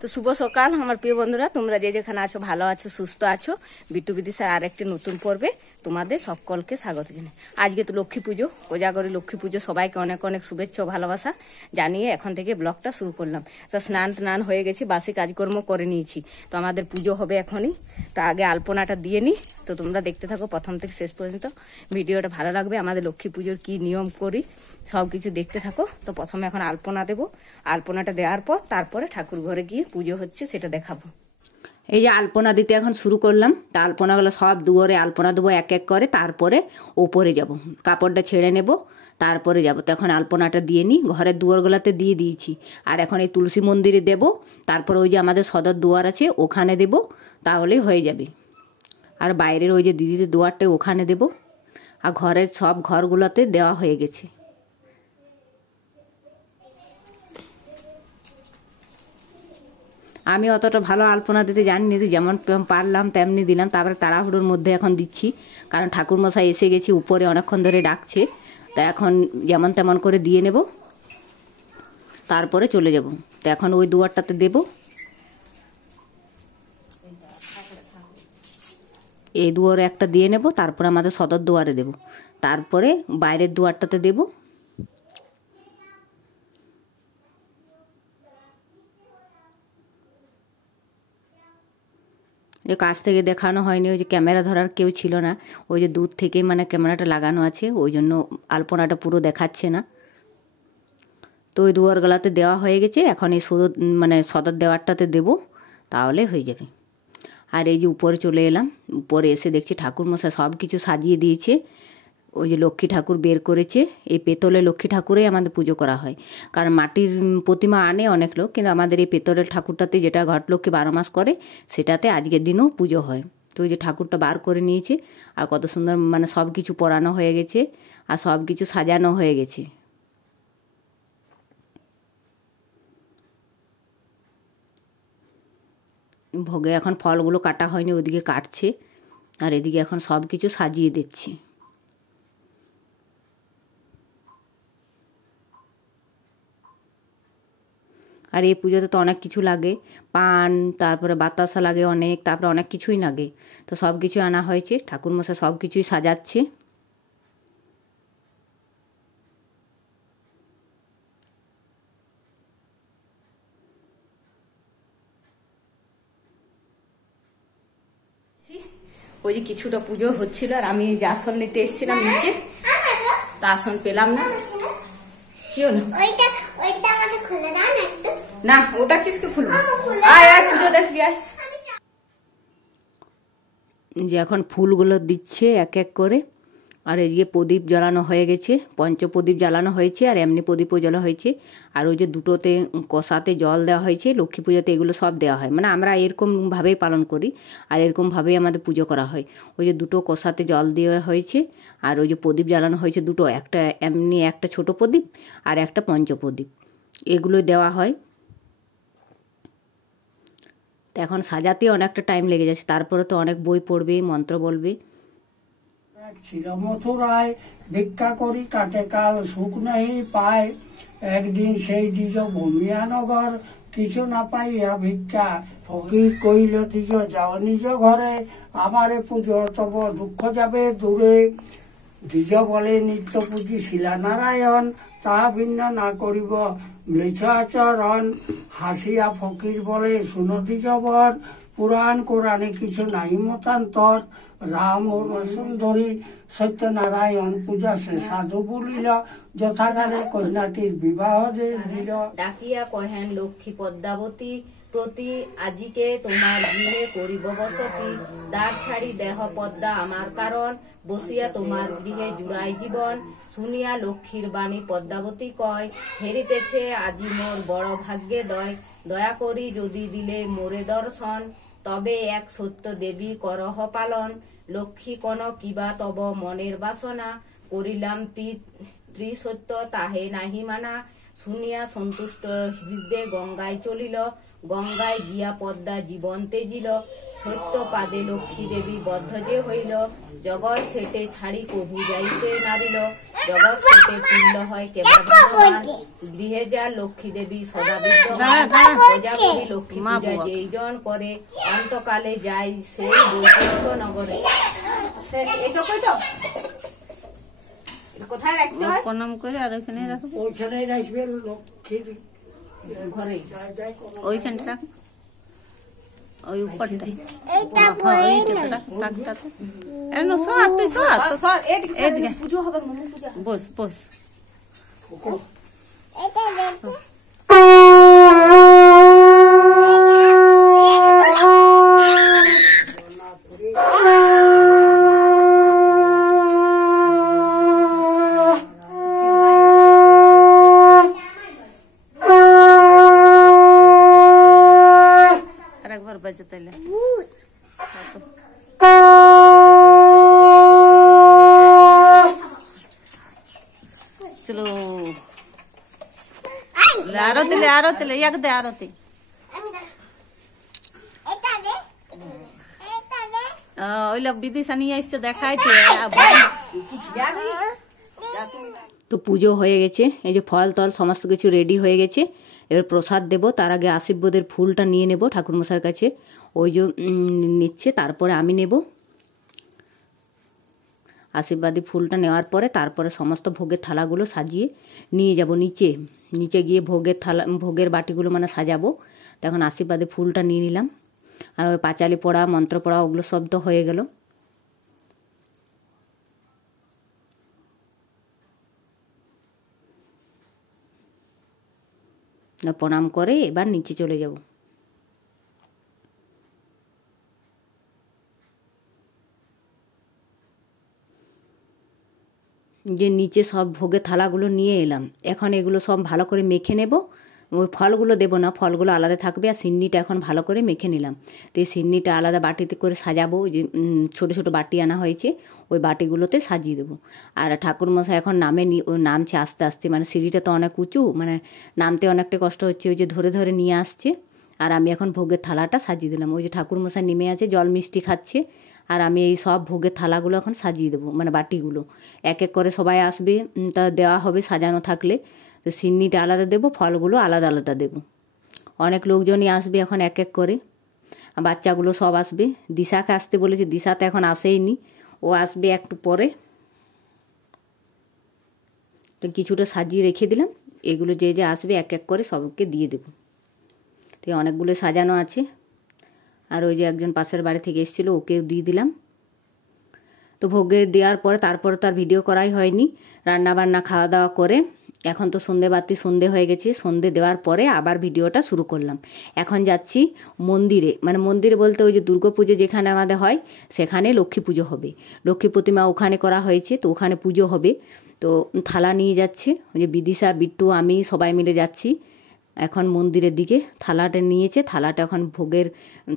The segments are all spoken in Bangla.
তো শুভ সকাল আমার প্রিয় বন্ধুরা, তোমরা যে যেখানে আছো ভালো আছো সুস্থ আছো। বিট্টু বিদিশার আরেকটি নতুন পর্বে তোমাদের সকলকে স্বাগত জানাই। আজকে তো লক্ষ্মী পুজো, কোজাগরী লক্ষ্মী পুজো। সবাইকে অনেক অনেক শুভেচ্ছা ও ভালোবাসা জানিয়ে এখন থেকে ব্লগটা শুরু করলাম। তো স্নান হয়ে গেছি, বাসি কাজকর্ম করে নিয়েছি। তো আমাদের পুজো হবে এখনই। তো আগে আলপনাটা দিয়ে নিই। তো তোমরা দেখতে থাকো প্রথম থেকে শেষ পর্যন্ত, ভিডিওটা ভালো লাগবে। আমাদের লক্ষ্মী পুজোর কী নিয়ম করি সব কিছু দেখতে থাকো। তো প্রথমে এখন আলপনা দেবো, আলপনাটা দেওয়ার পর তারপরে ঠাকুর ঘরে গিয়ে পুজো হচ্ছে সেটা দেখাবো। এই যে আলপনা দিতে এখন শুরু করলাম। তা আলপনাগুলো সব দুয়ারে আলপনা দেবো এক এক করে, তারপরে ওপরে যাব, কাপড়টা ছেড়ে নেব, তারপরে যাব। তো এখন আলপনাটা দিয়ে নিই, ঘরের দুয়ারগুলোতে দিয়ে দিয়েছি। আর এখন এই তুলসী মন্দিরে দেব, তারপরে ওই যে আমাদের সদর দুয়ার আছে ওখানে দেব, তাহলেই হয়ে যাবে। আর বাইরের ওই যে দিদিদের দুয়ারটা ওখানে দেব। আর ঘরের সব ঘরগুলোতে দেওয়া হয়ে গেছে। আমি অতটা ভালো আলপনা দিতে জানি না, যে যেমন পারলাম তেমনি দিলাম। তারপরে তাড়াহুড়োর মধ্যে এখন দিচ্ছি, কারণ ঠাকুরমশাই এসে গেছি উপরে, অনেকক্ষণ ধরে ডাকছে। তা এখন যেমন তেমন করে দিয়ে নেব, তারপরে চলে যাব। তো এখন ওই দুয়ারটাতে দেব, এই দুয়ারে একটা দিয়ে নেব, তারপরে আমাদের সদর দুয়ারে দেব, তারপরে বাইরের দুয়ারটাতে দেব। যে কাছ থেকে দেখানো হয়নি, ওই যে ক্যামেরা ধরার কেউ ছিল না, ওই যে দূর থেকে মানে ক্যামেরাটা লাগানো আছে, ওই জন্য আলপনাটা পুরো দেখাচ্ছে না। তো ওই দুয়ারগুলাতে দেওয়া হয়ে গেছে, এখন এই সদর দেওয়ারটাতে দেব, তাহলে হয়ে যাবে। আর এই যে উপরে চলে এলাম, উপরে এসে দেখছি ঠাকুরমশাই সব কিছু সাজিয়ে দিয়েছে। ওই যে লক্ষ্মী ঠাকুর বের করেছে, এই পেতলের লক্ষ্মী ঠাকুরেই আমাদের পুজো করা হয়। কারণ মাটির প্রতিমা আনে অনেক লোক, কিন্তু আমাদের এই পেতলের ঠাকুরটাতে, যেটা ঘটলক্ষ্মী 12 মাস করে, সেটাতে আজকের দিনও পুজো হয়। তো ওই যে ঠাকুরটা বার করে নিয়েছে, আর কত সুন্দর মানে সব কিছু পরানো হয়ে গেছে, আর সব কিছু সাজানো হয়ে গেছে। ভোগে এখন ফলগুলো কাটা হয়নি, ওদিকে কাটছে, আর এদিকে এখন সব কিছু সাজিয়ে দিচ্ছে। আর এই পুজোতে তো অনেক কিছু লাগে, পান, তারপরে বাতাসা লাগে অনেক, তারপরে অনেক কিছুই লাগে। তো সব কিছু আনা হয়েছে, ঠাকুরমশাই সব কিছুই সাজাচ্ছে। ওই যে কিছুটা পুজো হচ্ছিল, আর আমি যে আসন নিতে এসেছিলাম নিচে, তা আসন পেলাম না। কি হলো? না, ওটা কিসকে খুলবো? আয় আয় পুজো দেখবি, আয়। যে এখন ফুলগুলো দিচ্ছে এক এক করে, আর এদিকে প্রদীপ জ্বালানো হয়ে গেছে, পঞ্চপ্রদীপ জ্বালানো হয়েছে, আর এমনি প্রদীপও জ্বালা হয়েছে। আর ওই যে দুটোতে কষাতে জল দেওয়া হয়েছে, লক্ষ্মী পুজোতে এগুলো সব দেওয়া হয়, মানে আমরা এরকমভাবেই পালন করি, আর এরকমভাবেই আমাদের পুজো করা হয়। ওই যে দুটো কষাতে জল দেওয়া হয়েছে, আর ওই যে প্রদীপ জ্বালানো হয়েছে দুটো, একটা এমনি একটা ছোট প্রদীপ, আর একটা পঞ্চপ্রদীপ, এগুলো দেওয়া হয়। তো এখন সাজাতে অনেকটা টাইম লেগে যাচ্ছে, তারপরে তো অনেক বই পড়বে, মন্ত্র বলবে। ছিল মথুরায় ভিক্ষা করি কাটে কাল সুখ নেই পায়, একদিন সেই দ্বিজ ভূমিয়ানগর কিছু না পাইয়া ভিক্ষা, ফকির কইল দ্বিজ যাও নিজ ঘরে, আমারে পুজো তব দুঃখ যাবে দূরে। দ্বিজ বলে নিত্য পুঁজি শিলানারায়ণ, তাহা ভিন্ন না করিব ম্লেচ্ছ আচরণ। হাসিয়া ফকির বলে শুনো দ্বিজ বর, পুরাণ কোরআনে কিছু নাই মতান্তর। রাম ও সুন্দরী সত্যনারায়ণ পূজা সে সাধু বলিল, যথাকালে কন্যাটির বিবাহ দিল। ডাকিয়া কহেন লক্ষ্মী পদ্মাবতী প্রতি, আজিকে তোমার গৃহে করিব বসতি। দ্বার ছাড়ি দেহ পদ্মা আমার কারণ, বসিয়া তোমার গৃহে জুড়াই জীবন। শুনিয়া লক্ষ্মীর বাণী পদ্মাবতী কয়, হেরিতেছে আজি মোর বড় ভাগ্যে দয়। দয়া করি যদি দিলে মোরে দর্শন, তবে এক সত্য দেবী করহ পালন। লক্ষ্মী কন কিবা তব মনের বাসনা, করিলাম ত্রিসত্য তাহে নাহি মানা। শুনিয়া সন্তুষ্ট হৃদয়ে গঙ্গায় চলিল, গঙ্গায় গিয়া পদ্মা জীবন তেজিল, সত্য পাদে লক্ষ্মী দেবী বদ্ধ যে হইল, জগৎ সেটে ছাড়ি কভু যাইতে নারিল, জগৎ সেটে তুল্য হয় কেবল ধনবান, গৃহে যা লক্ষ্মী দেবী সদা বিদ্যমান, প্রজাপতি লক্ষ্মী পূজা যেই জন করে, অন্তকালে যাই সেই বৈকুণ্ঠ নগরে। এই তো কই তো কোথায় রাখতে হয়? প্রণাম করে আর ওইখানে রাখবো, ওইখানেই রাখবে লক্ষ্মীর ঘরে ওইখানটা রাখ, ওই উপরটাই এইটা এদিকে পুজো হবে, মনু পূজা। বস বস। আরেকবার বাজে তাইলে চলো। আরতি লে আরতি লে এক দে আরতি। ওই লোক বিদিশা নিয়ে এসছে দেখাইতে। তো পুজো হয়ে গেছে, এই যে ফল তল সমস্ত কিছু রেডি হয়ে গেছে। এবার প্রসাদ দেব, তার আগে আশীর্বাদের ফুলটা নিয়ে নেব ঠাকুরমশার কাছে, ওই যে নিচ্ছে, তারপরে আমি নেব। আশীর্বাদী ফুলটা নেওয়ার পরে তারপরে সমস্ত ভোগের থালাগুলো সাজিয়ে নিয়ে যাব নিচে। নিচে গিয়ে ভোগের থালা, ভোগের বাটিগুলো মানে সাজাবো। তখন আশীর্বাদী ফুলটা নিয়ে নিলাম, আর ওই পাঁচালি পড়া, মন্ত্র পড়া ওগুলো সব তো হয়ে গেল। প্রণাম করে এবার নিচে চলে যাব। যে নিচে সব ভোগের থালাগুলো নিয়ে এলাম, এখন এগুলো সব ভালো করে মেখে নেব। ওই ফলগুলো দেবো না, ফলগুলো আলাদা থাকবে, আর সিন্নিটা এখন ভালো করে মেখে নিলাম। তো এই সিন্নিটা আলাদা বাটিতে করে সাজাবো, যে ছোটো ছোটো বাটি আনা হয়েছে ওই বাটিগুলোতে সাজিয়ে দেবো। আর ঠাকুরমশাই এখন ও নামছে আস্তে আস্তে, মানে সিঁড়িটা তো অনেক উঁচু, মানে নামতে অনেকটা কষ্ট হচ্ছে, ওই যে ধরে ধরে নিয়ে আসছে। আর আমি এখন ভোগের থালাটা সাজিয়ে দিলাম। ওই যে ঠাকুরমশাই নেমে আছে, জল মিষ্টি খাচ্ছে, আর আমি এই সব ভোগের থালাগুলো এখন সাজিয়ে দেবো, মানে বাটিগুলো এক এক করে সবাই আসবে, তা দেওয়া হবে সাজানো থাকলে। তো সিন্নিটা আলাদা দেবো, ফলগুলো আলাদা আলাদা দেবো। অনেক লোকজনই আসবে এখন এক এক করে, বাচ্চাগুলো সব আসবে। দিশাকে আসতে বলেছে, দিশা তো এখন আসেইনি, ও আসবে একটু পরে। তো কিছুটা সাজিয়ে রেখে দিলাম, এগুলো যে যে আসবে এক এক করে সবকে দিয়ে দেবো। তো অনেকগুলো সাজানো আছে। আর ওই যে একজন পাশের বাড়ি থেকে এসেছিলো, ওকেও দিয়ে দিলাম। তো ভোগে দেওয়ার পরে তারপরে তো আর ভিডিও করাই হয়নি, রান্না বান্না খাওয়া দাওয়া করে এখন তো সন্ধে হয়ে গেছে। সন্ধে দেওয়ার পরে আবার ভিডিওটা শুরু করলাম। এখন যাচ্ছি মন্দিরে, মানে মন্দিরে বলতে ওই যে দুর্গাপুজো যেখানে আমাদের হয় সেখানে লক্ষ্মী পুজো হবে। লক্ষ্মী প্রতিমা ওখানে করা হয়েছে, তো ওখানে পুজো হবে। তো থালা নিয়ে যাচ্ছে, ওই যে বিদিশা, বিট্টু, আমি সবাই মিলে যাচ্ছি এখন মন্দিরের দিকে। থালাটা নিয়েছে, থালাটা এখন ভোগের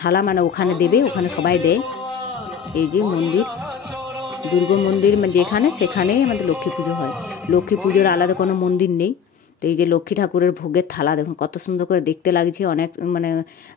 থালা, মানে ওখানে দেবে, ওখানে সবাই দেয়। এই যে মন্দির, দুর্গা মন্দির যেখানে, সেখানেই আমাদের লক্ষ্মী পুজো হয়। লক্ষ্মী পুজোর আলাদা কোনো মন্দির নেই। তো এই যে লক্ষ্মী ঠাকুরের ভোগের থালা দেখুন কত সুন্দর করে দেখতে লাগছে। অনেক মানে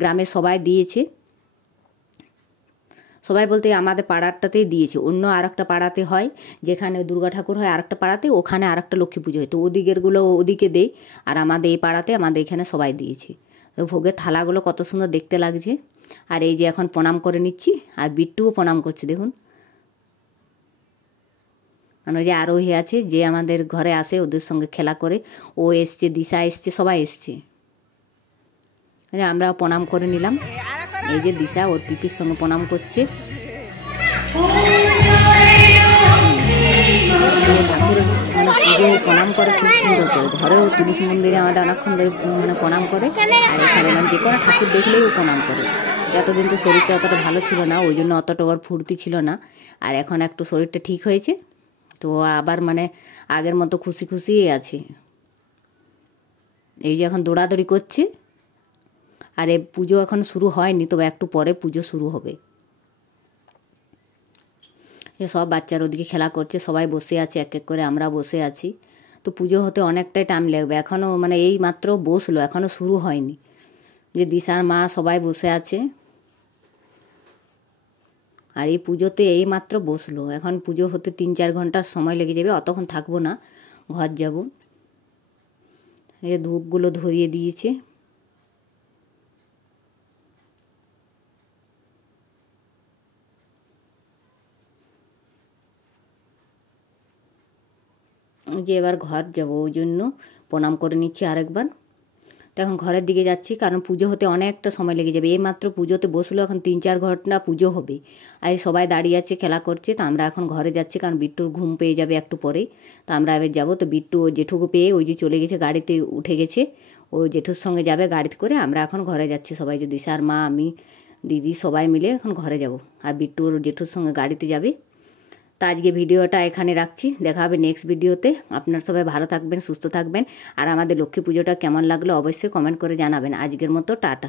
গ্রামের সবাই দিয়েছে, সবাই বলতে আমাদের পাড়ারটাতেই দিয়েছে। অন্য আর একটা পাড়াতে হয়, যেখানে দুর্গা ঠাকুর হয় আর একটা পাড়াতে, ওখানে আর একটা লক্ষ্মী পুজো হয়। তো ওদিকেরগুলো ওদিকে দেয়, আর আমাদের এই পাড়াতে, আমাদের এখানে সবাই দিয়েছে। তো ভোগের থালাগুলো কত সুন্দর দেখতে লাগছে। আর এই যে এখন প্রণাম করে নিচ্ছি, আর বিট্টুও প্রণাম করছে দেখুন। মানে ওই যে আরোহী আছে, যে আমাদের ঘরে আসে, ওদের সঙ্গে খেলা করে, ও এসছে, দিশা এসছে, সবাই এসছে। আমরা প্রণাম করে নিলাম। এই যে দিশা ওর পিপির সঙ্গে প্রণাম করছে। ঠাকুরের মানে পুজো প্রণাম করে খুব সুন্দর করে। ঘরেও তুলসী মন্দিরে আমাদের অনেকক্ষণ ধরে মানে প্রণাম করে, আর এখানে মানে যে কোনো ঠাকুর দেখলেই ও প্রণাম করে। এতদিন তো শরীরটা অতটা ভালো ছিল না, ওই জন্য অতটা ওর ফুর্তি ছিল না। আর এখন একটু শরীরটা ঠিক হয়েছে, তো আবার মানে আগের মতো খুশি খুশিই আছে। এই যে এখন দৌড়াদৌড়ি করছে। আর এই পুজো এখন শুরু হয়নি, তবে একটু পরে পুজো শুরু হবে। সব বাচ্চারা ওদিকে খেলা করছে, সবাই বসে আছে এক এক করে, আমরা বসে আছি। তো পুজো হতে অনেকটাই টাইম লাগবে, এখনও মানে এই মাত্র বসলো, এখনও শুরু হয়নি। যে দিশার মা সবাই বসে আছে। আর এই পুজোতে এই মাত্র বসলো, এখন পুজো হতে 3-4 ঘন্টার সময় লেগে যাবে, অতক্ষণ থাকবো না, ঘর যাব। এই ধূপগুলো ধরিয়ে দিয়েছে। যে এবার ঘর যাব, ওই জন্য প্রণাম করে নিচ্ছি আরেকবার। তো এখন ঘরের দিকে যাচ্ছি, কারণ পুজো হতে অনেকটা সময় লেগে যাবে। এই মাত্র পুজোতে বসলো, এখন 3-4 ঘন্টা পুজো হবে। আর সবাই দাঁড়িয়ে আছে, খেলা করছে। তো আমরা এখন ঘরে যাচ্ছি, কারণ বিট্টুর ঘুম পেয়ে যাবে একটু পরেই। তো আমরা এবার যাবো। তো বিট্টু ও জেঠুকে পেয়ে ওই যে চলে গেছে, গাড়িতে উঠে গেছে, ও জেঠুর সঙ্গে যাবে গাড়িতে করে। আমরা এখন ঘরে যাচ্ছি সবাই, যে দিশার মা, আমি, দিদি সবাই মিলে এখন ঘরে যাব। আর বিট্টু ওর জেঠুর সঙ্গে গাড়িতে যাবে। তো আজকে ভিডিওটা এখানে রাখছি, দেখা হবে নেক্সট ভিডিওতে। আপনারা সবাই ভালো থাকবেন, সুস্থ থাকবেন। আর আমাদের লক্ষ্মী পুজোটা কেমন লাগলো অবশ্যই কমেন্ট করে জানাবেন। আজকের মতো টাটা।